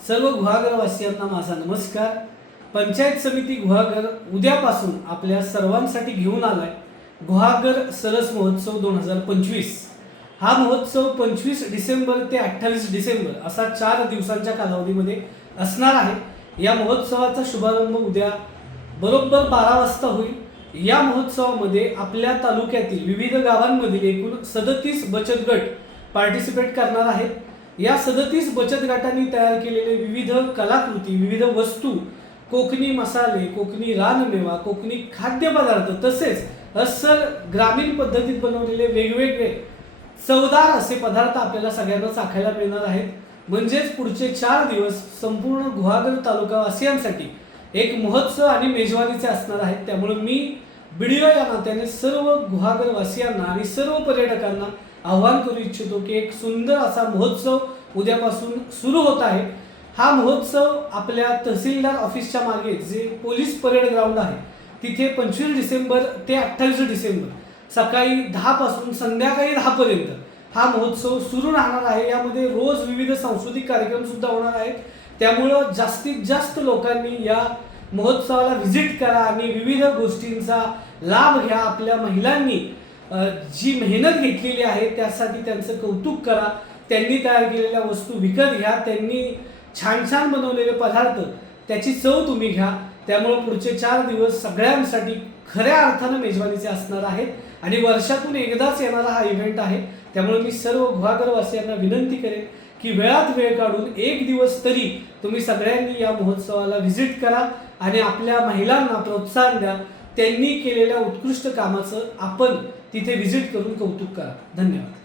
सर्व गुहागरवासियांना माझा नमस्कार। पंचायत समिती गुहागर उद्यापासून आपल्या सर्वांसाठी घेऊन आलाय गुहागर सरस महोत्सव 2025। हा महोत्सव 25 डिसेंबर ते 28 डिसेंबर असा 4 दिवसांच्या कालावधीमध्ये असणार आहे। या महोत्सवाचा शुभारंभ उद्या बरोबर 12 वाजता होईल। या महोत्सवामध्ये आपल्या तालुक्यातील विविध गावांमधील एकूण 37 बचत गट पार्टिसिपेट करणार आहेत। या 37 बचत गटांनी तयार केलेले विविध कलाकृती, विविध वस्तू, कोकणी मसाले, कोकणी रानमेवा, कोकणी खाद्यपदार्थ तसेच अस्सल ग्रामीण पद्धतीत बनवलेले वेगवेगळे चवदार असे पदार्थ आपल्याला सगळ्यांना चाखायला मिळणार आहेत। म्हणजेच पुढचे 4 दिवस संपूर्ण गुहागर तालुकावासियांसाठी एक महोत्सव आणि मेजवानीचे असणार आहेत। त्यामुळे मी व्हिडिओ या नात्याने सर्व गुहागरवासियांना आणि सर्व पर्यटकांना आव्हान करू इच्छितो की एक सुंदर असा महोत्सव उद्यापासून सुरू होत आहे। हा महोत्सव आपल्या तहसीलदार ऑफिसच्या मागे जे पोलीस परेड ग्राउंड आहे तिथे 25 डिसेंबर ते 28 डिसेंबर सकाळी 10 पासून संध्याकाळी 10 पर्यंत हा महोत्सव सुरू राहणार आहे। यामध्ये रोज विविध सांस्कृतिक कार्यक्रम सुद्धा होणार आहेत। त्यामुळे जास्तीत जास्त लोकांनी या महोत्सवाला व्हिजिट करा आणि विविध गोष्टींचा लाभ घ्या। आपल्या महिलांनी जी मेहनत घेतलेली आहे त्यासाठी त्यांचं कौतुक करा। त्यांनी तयार केलेल्या वस्तू विकत घ्या, त्यांनी छान छान बनवलेले पदार्थ त्याची चव तुम्ही घ्या। त्यामुळे पुढचे 4 दिवस सगळ्यांसाठी खऱ्या अर्थाने मेजवानीचे असणार आहेत आणि वर्षातून एकदाच येणारा हा इव्हेंट आहे। त्यामुळे मी सर्व गुहागरवासियांना विनंती करेन की वेळात वेळ काढून एक दिवस तरी तुम्ही सगळ्यांनी या महोत्सवाला व्हिजिट करा आणि आपल्या महिलांना प्रोत्साहन द्या। त्यांनी केलेल्या उत्कृष्ट कामाचं आपण तिथे व्हिजिट करून कौतुक करा। धन्यवाद।